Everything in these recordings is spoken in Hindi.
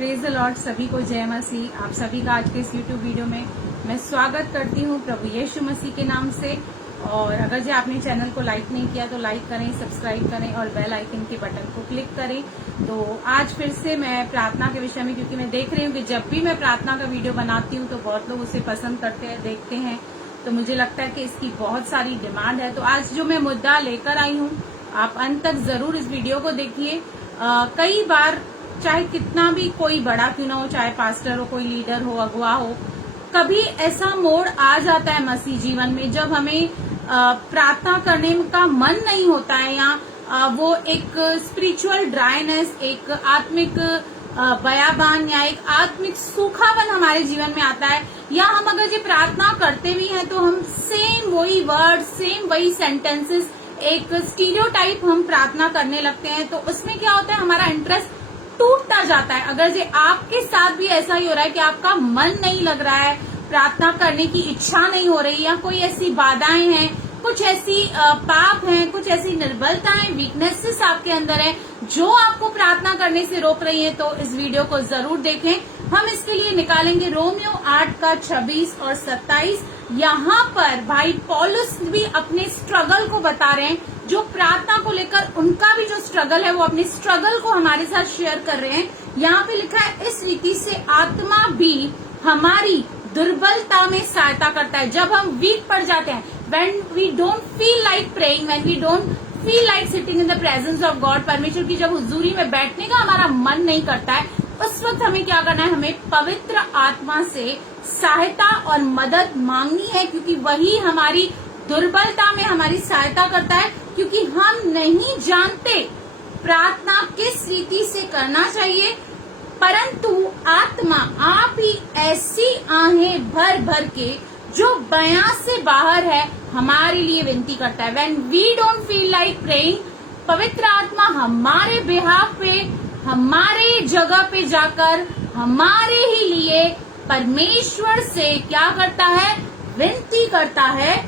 Praise the Lord. सभी को जय मसीह। आप सभी का आज के इस यूट्यूब वीडियो में मैं स्वागत करती हूँ प्रभु यीशु मसीह के नाम से। और अगर जो आपने चैनल को लाइक नहीं किया तो लाइक करें, सब्सक्राइब करें और बेल आइकन के बटन को क्लिक करें। तो आज फिर से मैं प्रार्थना के विषय में, क्योंकि मैं देख रही हूँ कि जब भी मैं प्रार्थना का वीडियो बनाती हूँ तो बहुत लोग उसे पसंद करते हैं, देखते हैं। तो मुझे लगता है कि इसकी बहुत सारी डिमांड है। तो आज जो मैं मुद्दा लेकर आई हूँ, आप अंत तक जरूर इस वीडियो को देखिए। कई बार चाहे कितना भी कोई बड़ा क्यों ना हो, चाहे पास्टर हो, कोई लीडर हो, अगुवा हो, कभी ऐसा मोड़ आ जाता है मसीह जीवन में जब हमें प्रार्थना करने का मन नहीं होता है, या वो एक स्पिरिचुअल ड्राइनेस, एक आत्मिक बयाबान या एक आत्मिक सूखापन हमारे जीवन में आता है। या हम अगर ये प्रार्थना करते भी हैं तो हम सेम वही वर्ड, सेम वही सेंटेंसेस, एक स्टीरियोटाइप हम प्रार्थना करने लगते हैं। तो उसमें क्या होता है, हमारा इंटरेस्ट टूटता जाता है। अगर ये आपके साथ भी ऐसा ही हो रहा है कि आपका मन नहीं लग रहा है, प्रार्थना करने की इच्छा नहीं हो रही, या कोई ऐसी बाधाएं हैं, कुछ ऐसी पाप हैं, कुछ ऐसी निर्बलताएं, वीकनेसेस आपके अंदर है जो आपको प्रार्थना करने से रोक रही है, तो इस वीडियो को जरूर देखें। हम इसके लिए निकालेंगे रोमियो 8 का 26 और 27। यहाँ पर भाई पौलुस भी अपने स्ट्रगल को बता रहे हैं, जो प्रार्थना को लेकर उनका भी जो स्ट्रगल है वो अपने स्ट्रगल को हमारे साथ शेयर कर रहे हैं। यहाँ पे लिखा है, इस रीति से आत्मा भी हमारी दुर्बलता में सहायता करता है। जब हम वीक पड़ जाते हैं, when we don't feel like praying, when we don't feel like sitting in the presence of God, परमेश्वर की जब हुजूरी में बैठने का हमारा मन नहीं करता है, उस वक्त हमें क्या करना है, हमें पवित्र आत्मा से सहायता और मदद मांगनी है, क्योंकि वही हमारी दुर्बलता में हमारी सहायता करता है। क्योंकि हम नहीं जानते प्रार्थना किस रीति से करना चाहिए, परंतु आत्मा आप ही ऐसी आहें भर भर के जो बयां से बाहर है हमारे लिए विनती करता है। When we don't feel like praying, पवित्र आत्मा हमारे बिहाफ पे, हमारे जगह पे जाकर हमारे ही लिए परमेश्वर से क्या करता है, विनती करता है।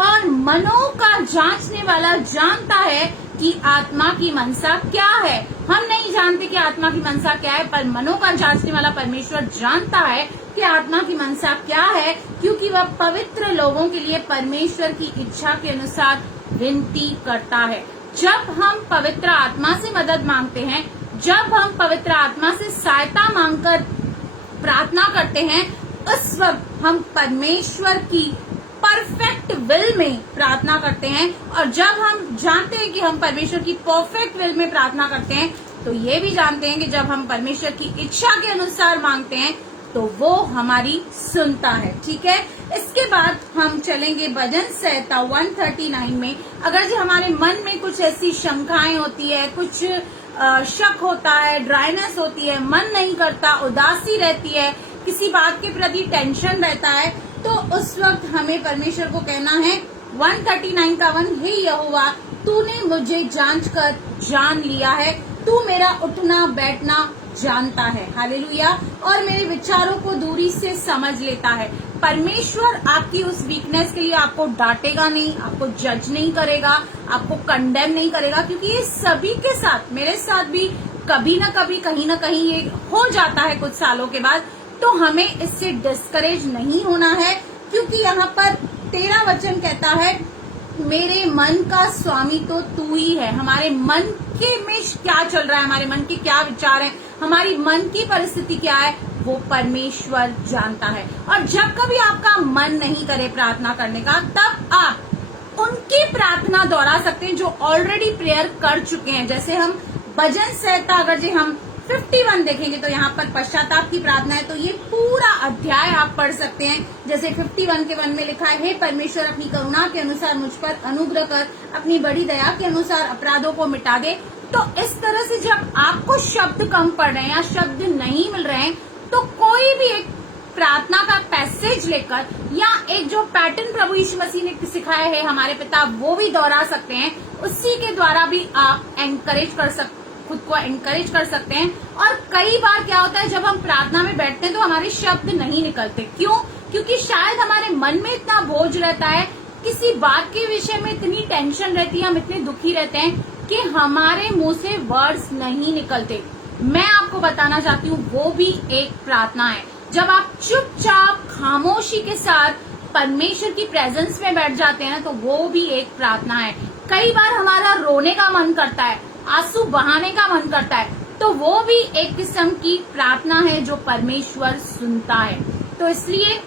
और मनों का जांचने वाला जानता है कि आत्मा की मनसा क्या है। हम नहीं जानते कि आत्मा की मनसा क्या है, पर मनों का जांचने वाला परमेश्वर जानता है कि आत्मा की मनसा क्या है, क्योंकि वह पवित्र लोगों के लिए परमेश्वर की इच्छा के अनुसार विनती करता है। जब हम पवित्र आत्मा से मदद मांगते हैं, जब हम पवित्र आत्मा से सहायता मांगकर प्रार्थना करते हैं, उस वक्त हम परमेश्वर की परफेक्ट विल में प्रार्थना करते हैं। और जब हम जानते हैं कि हम परमेश्वर की परफेक्ट विल में प्रार्थना करते हैं, तो ये भी जानते हैं कि जब हम परमेश्वर की इच्छा के अनुसार मांगते हैं तो वो हमारी सुनता है। ठीक है, इसके बाद हम चलेंगे भजन संहिता 139 में। अगर जो हमारे मन में कुछ ऐसी शंकाएं होती है, कुछ शक होता है, ड्राइनेस होती है, मन नहीं करता, उदासी रहती है, किसी बात के प्रति टेंशन रहता है, तो उस वक्त हमें परमेश्वर को कहना है 139 का 1, हे यहोवा, तूने मुझे जांच कर जान लिया है, तू मेरा उठना बैठना जानता है, हालेलुया, और मेरे विचारों को दूरी से समझ लेता है। परमेश्वर आपकी उस वीकनेस के लिए आपको डांटेगा नहीं, आपको जज नहीं करेगा, आपको कंडेम नहीं करेगा, क्योंकि ये सभी के साथ, मेरे साथ भी कभी न कभी, कहीं न कहीं ये हो जाता है कुछ सालों के बाद। तो हमें इससे डिस्करेज नहीं होना है, क्योंकि यहाँ पर 13 वचन कहता है, मेरे मन का स्वामी तो तू ही है। हमारे मन के में क्या चल रहा है, हमारे मन के क्या विचार हैं, हमारी मन की परिस्थिति क्या है, वो परमेश्वर जानता है। और जब कभी आपका मन नहीं करे प्रार्थना करने का, तब आप उनकी प्रार्थना दोहरा सकते हैं जो ऑलरेडी प्रेयर कर चुके हैं। जैसे हम भजन संहिता, अगर जो हम 51 देखेंगे तो यहाँ पर पश्चाताप की प्रार्थना है, तो ये पूरा अध्याय आप पढ़ सकते हैं। जैसे 51 के 1 में लिखा है, हे परमेश्वर, अपनी करुणा के अनुसार मुझ पर अनुग्रह कर, अपनी बड़ी दया के अनुसार अपराधों को मिटा दे। तो इस तरह से जब आपको शब्द कम पड़ रहे हैं या शब्द नहीं मिल रहे हैं, तो कोई भी एक प्रार्थना का पैसेज लेकर या एक जो पैटर्न प्रभु यीशु मसीह ने सिखाया है हमारे पिता, वो भी दोहरा सकते हैं। उसी के द्वारा भी आप एनकरेज कर सकते, खुद को एनकरेज कर सकते हैं। और कई बार क्या होता है, जब हम प्रार्थना में बैठते हैं तो हमारे शब्द नहीं निकलते। क्यों? क्योंकि शायद हमारे मन में इतना बोझ रहता है, किसी बात के विषय में इतनी टेंशन रहती है, हम इतने दुखी रहते हैं कि हमारे मुंह से वर्ड्स नहीं निकलते। मैं आपको बताना चाहती हूँ वो भी एक प्रार्थना है। जब आप चुपचाप खामोशी के साथ परमेश्वर की प्रेजेंस में बैठ जाते हैं ना, तो वो भी एक प्रार्थना है। कई बार हमारा रोने का मन करता है, आंसू बहाने का मन करता है, तो वो भी एक किस्म की प्रार्थना है जो परमेश्वर सुनता है। तो इसलिए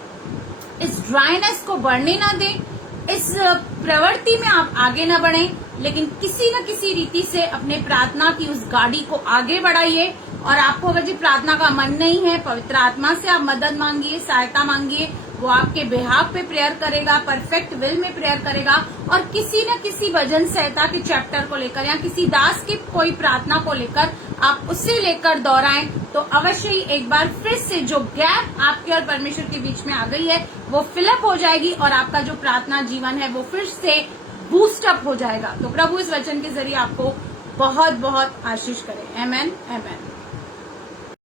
इस ड्राइनेस को बढ़ने ना दें, इस प्रवृत्ति में आप आगे ना बढ़ें, लेकिन किसी न किसी रीति से अपने प्रार्थना की उस गाड़ी को आगे बढ़ाइए। और आपको अगर जी प्रार्थना का मन नहीं है, पवित्र आत्मा से आप मदद मांगिए, सहायता मांगिए, वो आपके बिहाफ पे प्रेयर करेगा, परफेक्ट विल में प्रेयर करेगा। और किसी न किसी भजन संहिता के चैप्टर को लेकर या किसी दास की कोई प्रार्थना को लेकर आप उसे लेकर दोहराएं, तो अवश्य ही एक बार फिर से जो गैप आपके और परमेश्वर के बीच में आ गई है वो फिलअप हो जाएगी और आपका जो प्रार्थना जीवन है वो फिर से बूस्टअप हो जाएगा। तो प्रभु इस वचन के जरिए आपको बहुत बहुत आशीष करे। आमेन, आमेन।